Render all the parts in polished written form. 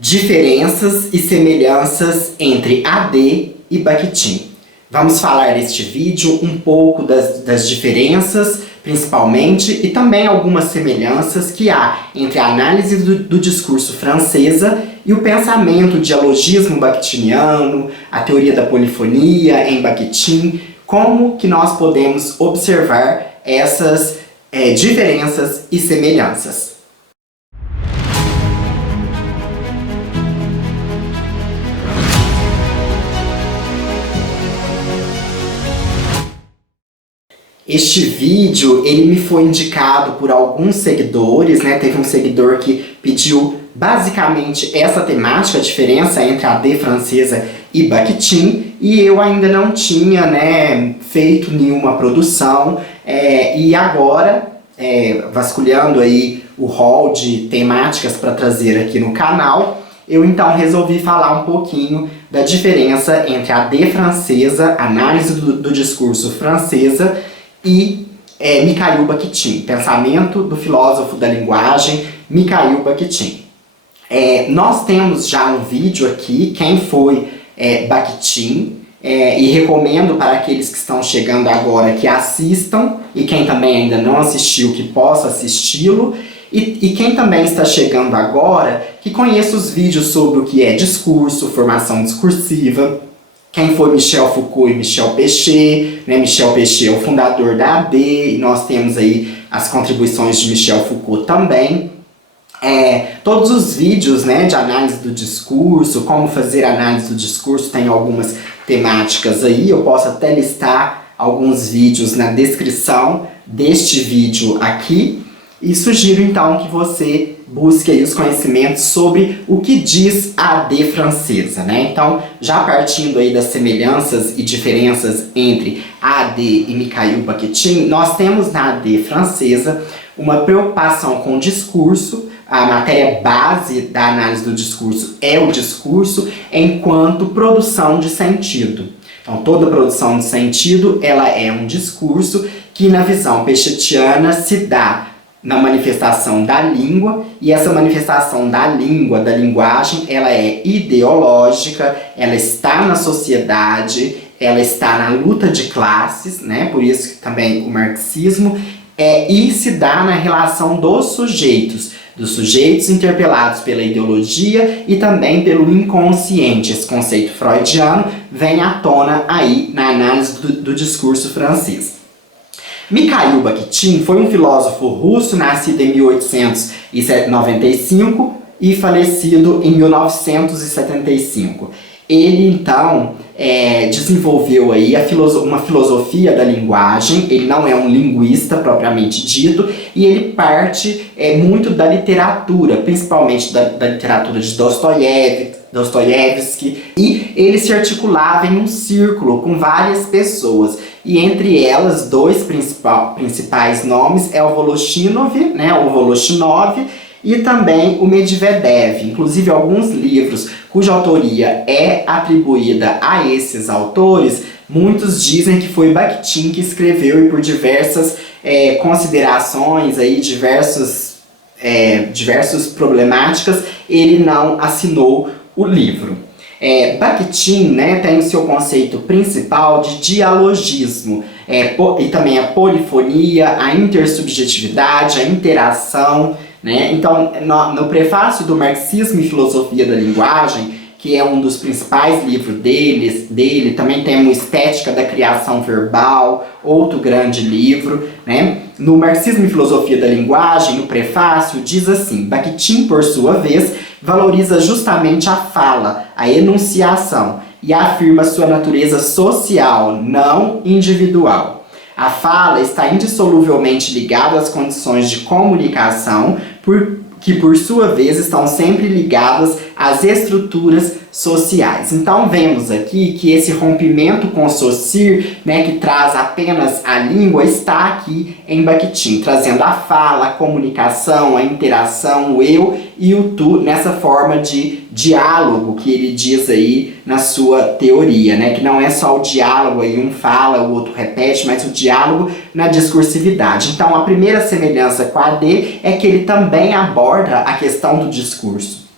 Diferenças e semelhanças entre AD e Bakhtin. Vamos falar neste vídeo um pouco das diferenças, principalmente, e também algumas semelhanças que há entre a análise do discurso francesa e o pensamento de dialogismo bakhtiniano, a teoria da polifonia em Bakhtin, como que nós podemos observar essas diferenças e semelhanças. Este vídeo, ele me foi indicado por alguns seguidores, né? Teve um seguidor que pediu basicamente essa temática, a diferença entre a AD francesa e Bakhtin, e eu ainda não tinha, né, feito nenhuma produção, e agora, vasculhando aí o hall de temáticas para trazer aqui no canal, eu então resolvi falar um pouquinho da diferença entre a AD francesa, análise do discurso francesa, e Mikhail Bakhtin, pensamento do filósofo da linguagem Mikhail Bakhtin. Nós temos já um vídeo aqui, quem foi Bakhtin, e recomendo para aqueles que estão chegando agora que assistam, e quem também ainda não assistiu que possa assisti-lo, e quem também está chegando agora que conheça os vídeos sobre o que é discurso, formação discursiva, quem foi Michel Foucault e Michel Pechet, né? Michel Pechet é o fundador da AD, e nós temos aí as contribuições de Michel Foucault também. Todos os vídeos, né, de análise do discurso, como fazer análise do discurso, tem algumas temáticas aí, eu posso até listar alguns vídeos na descrição deste vídeo aqui, e sugiro então que você busque aí os conhecimentos sobre o que diz a AD francesa, né? Então, já partindo aí das semelhanças e diferenças entre a AD e Mikhail Bakhtin, nós temos na AD francesa uma preocupação com o discurso. A matéria base da análise do discurso é o discurso enquanto produção de sentido. Então, toda produção de sentido, ela é um discurso que na visão pechetiana se dá na manifestação da língua, e essa manifestação da língua, da linguagem, ela é ideológica, ela está na sociedade, ela está na luta de classes, né? Por isso que também o marxismo, e se dá na relação dos sujeitos interpelados pela ideologia e também pelo inconsciente. Esse conceito freudiano vem à tona aí na análise do discurso francês. Mikhail Bakhtin foi um filósofo russo, nascido em 1895 e falecido em 1975. Ele, então, desenvolveu aí uma filosofia da linguagem. Ele não é um linguista propriamente dito, e ele parte muito da literatura, principalmente da literatura de Dostoiévski, e ele se articulava em um círculo com várias pessoas, e entre elas, dois principais nomes é o Voloshinov, né, o Voloshinov, e também o Medvedev. Inclusive, alguns livros cuja autoria é atribuída a esses autores, muitos dizem que foi Bakhtin que escreveu, e por diversas considerações, aí, diversas problemáticas, ele não assinou o livro. Bakhtin, né, tem o seu conceito principal de dialogismo, e também a polifonia, a intersubjetividade, a interação, né? Então, no prefácio do Marxismo e Filosofia da Linguagem, que é um dos principais livros dele, também tem uma Estética da Criação Verbal, outro grande livro, né? No Marxismo e Filosofia da Linguagem, no prefácio, diz assim: Bakhtin, por sua vez, valoriza justamente a fala, a enunciação, e afirma sua natureza social, não individual. A fala está indissoluvelmente ligada às condições de comunicação, que por sua vez estão sempre ligadas às estruturas sociais. Então vemos aqui que esse rompimento com o Saussure, né, que traz apenas a língua, está aqui em Bakhtin, trazendo a fala, a comunicação, a interação, o eu e o tu, nessa forma de diálogo que ele diz aí na sua teoria, né, que não é só o diálogo, aí um fala, o outro repete, mas o diálogo na discursividade. Então a primeira semelhança com a AD é que ele também aborda a questão do discurso.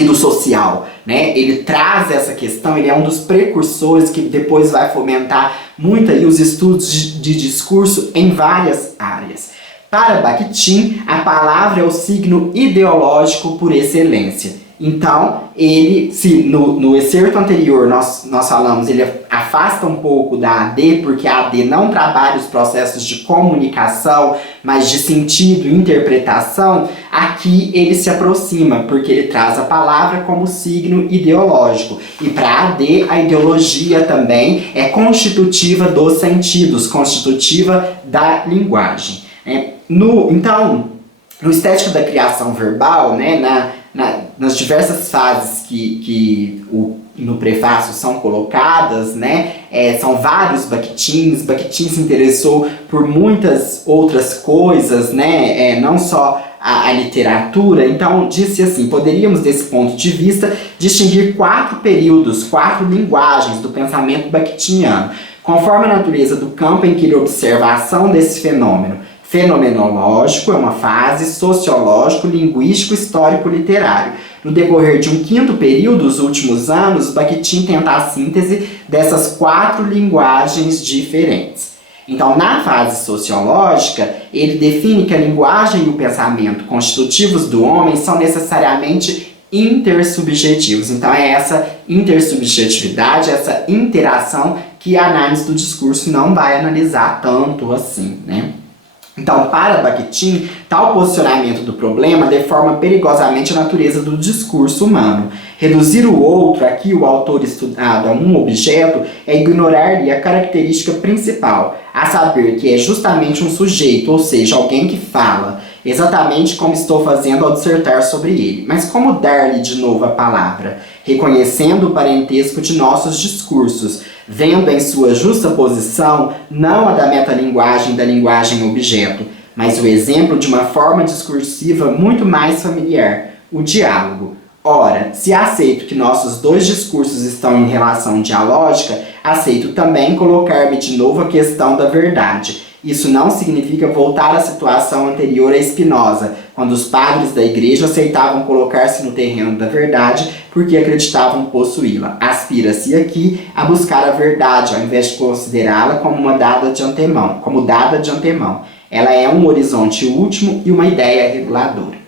e do social, né? Ele traz essa questão, ele é um dos precursores que depois vai fomentar muito aí os estudos de discurso em várias áreas. Para Bakhtin, a palavra é o signo ideológico por excelência. Então, ele, se no excerto anterior nós falamos, ele afasta um pouco da AD, porque a AD não trabalha os processos de comunicação, mas de sentido e interpretação, aqui ele se aproxima, porque ele traz a palavra como signo ideológico. E para a AD, a ideologia também é constitutiva dos sentidos, constitutiva da linguagem. Então, no Estética da Criação Verbal, né, nas diversas fases que no prefácio são colocadas, né, são vários Bakhtins. Bakhtin se interessou por muitas outras coisas, né, não só a literatura. Então disse assim: poderíamos desse ponto de vista distinguir 4 períodos, 4 linguagens do pensamento bakhtiniano, conforme a natureza do campo em que ele observa a ação desse fenômeno. Fenomenológico é uma fase, sociológico, linguístico, histórico, literário. No decorrer de um 5º período, os últimos anos, Bakhtin tenta a síntese dessas 4 linguagens diferentes. Então, na fase sociológica, ele define que a linguagem e o pensamento constitutivos do homem são necessariamente intersubjetivos. Então, é essa intersubjetividade, essa interação que a análise do discurso não vai analisar tanto assim, né? Então, para Bakhtin, tal posicionamento do problema deforma perigosamente a natureza do discurso humano. Reduzir o outro, aqui o autor estudado, a um objeto, é ignorar-lhe a característica principal, a saber que é justamente um sujeito, ou seja, alguém que fala, exatamente como estou fazendo ao dissertar sobre ele. Mas como dar-lhe de novo a palavra? Reconhecendo o parentesco de nossos discursos, vendo em sua justa posição não a da metalinguagem da linguagem objeto, mas o exemplo de uma forma discursiva muito mais familiar, o diálogo. Ora, se aceito que nossos 2 discursos estão em relação dialógica, aceito também colocar-me de novo a questão da verdade. Isso não significa voltar à situação anterior a Spinoza, quando os padres da igreja aceitavam colocar-se no terreno da verdade porque acreditavam possuí-la. Aspira-se aqui a buscar a verdade, ao invés de considerá-la como dada de antemão. Ela é um horizonte último e uma ideia reguladora.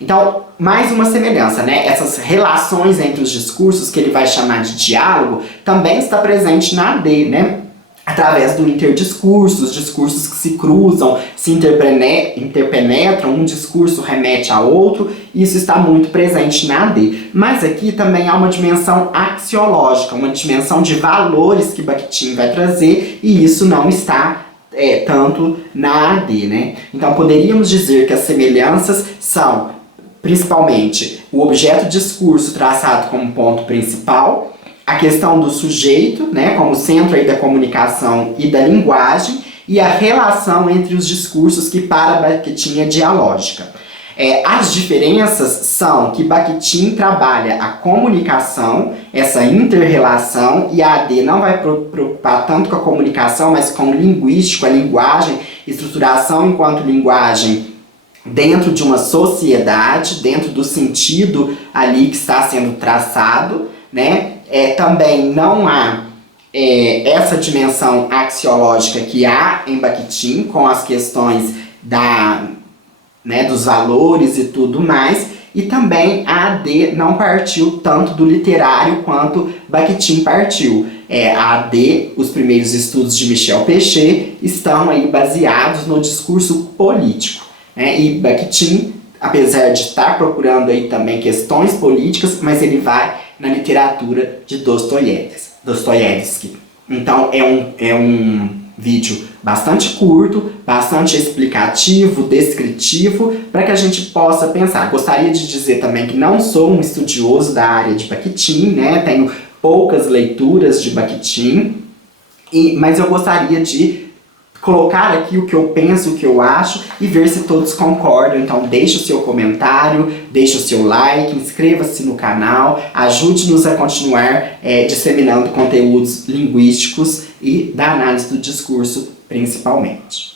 Então, mais uma semelhança, né? Essas relações entre os discursos, que ele vai chamar de diálogo, também está presente na AD, né? Através do interdiscurso, os discursos que se cruzam, se interpenetram, um discurso remete a outro, isso está muito presente na AD. Mas aqui também há uma dimensão axiológica, uma dimensão de valores que Bakhtin vai trazer, e isso não está tanto na AD, né? Então poderíamos dizer que as semelhanças são, principalmente, o objeto discurso traçado como ponto principal, a questão do sujeito, né, como centro aí da comunicação e da linguagem, e a relação entre os discursos, que para Bakhtin é dialógica. As diferenças são que Bakhtin trabalha a comunicação, essa inter-relação, e a AD não vai preocupar tanto com a comunicação, mas com o linguístico, a linguagem, estruturação enquanto linguagem dentro de uma sociedade, dentro do sentido ali que está sendo traçado, né? Também não há essa dimensão axiológica que há em Bakhtin, com as questões dos valores e tudo mais, e também a AD não partiu tanto do literário quanto Bakhtin partiu. A AD, os primeiros estudos de Michel Pechet, estão aí baseados no discurso político, né? E Bakhtin, apesar de estar procurando aí também questões políticas, mas ele vai na literatura de Dostoiévski. Então é um vídeo bastante curto, bastante explicativo, descritivo, para que a gente possa pensar. Gostaria de dizer também que não sou um estudioso da área de Bakhtin, né? Tenho poucas leituras de Bakhtin, mas eu gostaria de colocar aqui o que eu penso, o que eu acho, e ver se todos concordam. Então deixe o seu comentário, deixe o seu like, inscreva-se no canal, ajude-nos a continuar disseminando conteúdos linguísticos e da análise do discurso principalmente.